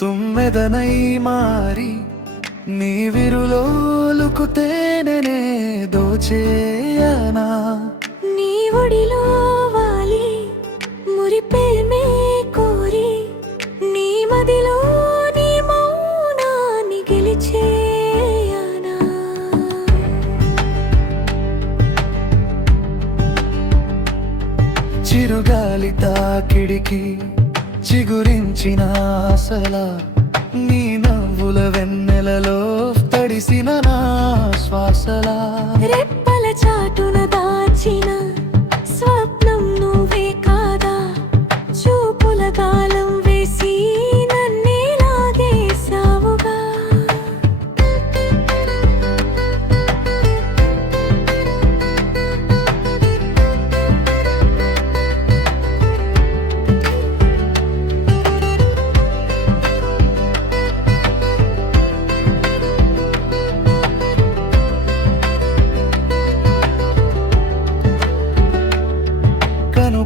తుమ్మెదనై మారి నీ విరులోలుకుతేనే దోచేయనా నీ ఒడిలో వాలి మురిపెల్మే కోరి నీ మదిలో నీ మౌనాన్ని గెలిచేయనా చిరుగాలి తాకిడికి చిగురించిన ఆశలా నీ నవ్వుల వెన్నెలలో తడిసిన నా శ్వాసలా రెప్పల చాటున దాచిన స్వప్నం నువ్వే కాదా చూపుల గాలం వేసి నన్నే లాగేసావుగా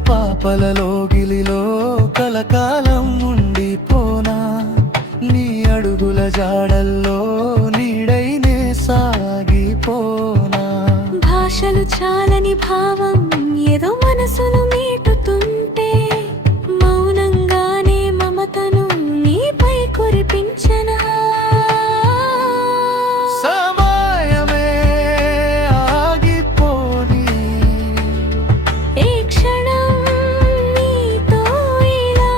పాపలలో గిలిలో కలకాలం ఉండిపోనా నీ అడుగుల జాడల్లో నీడైనే సాగిపోనా భాషలు చాలని భావం ఏదో మనసును మీటుతుంటే మౌనంగానే మమతను నీపై కురిపించనా సమయమే ఆగిపోని ఏ క్షణం నీతో ఇలా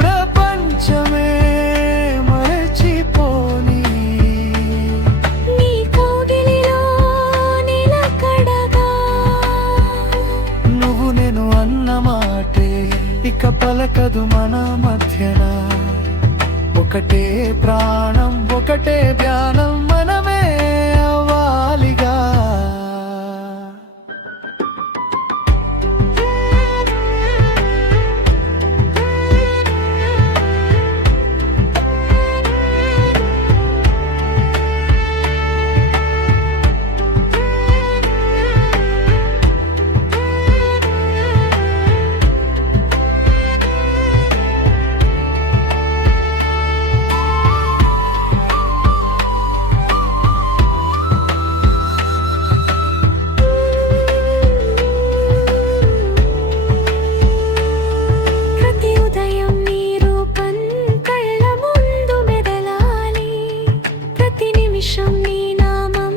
ప్రపంచమే మరచిపోని నీ కౌగిలిలో నిలకడగా నువ్వు నేను అన్న మాటే ఇక పలకదు మన మధ్యన ఒకటే ప్రాణం ఒకటే ధ్యానం మనమే అవ్వాలిగా ప్రతి ఉదయం నీ రూపం కళ్ళ ముందు మెదలాలి ప్రతి నిమిషం నీ నామం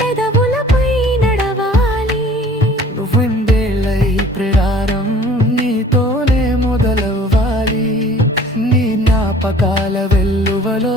పెదవులపై నడవాలి నువ్వెందేళ్ళై ప్రయాణం నీతోనే మొదలవ్వాలి నీ జ్ఞాపకాల వెల్లువలో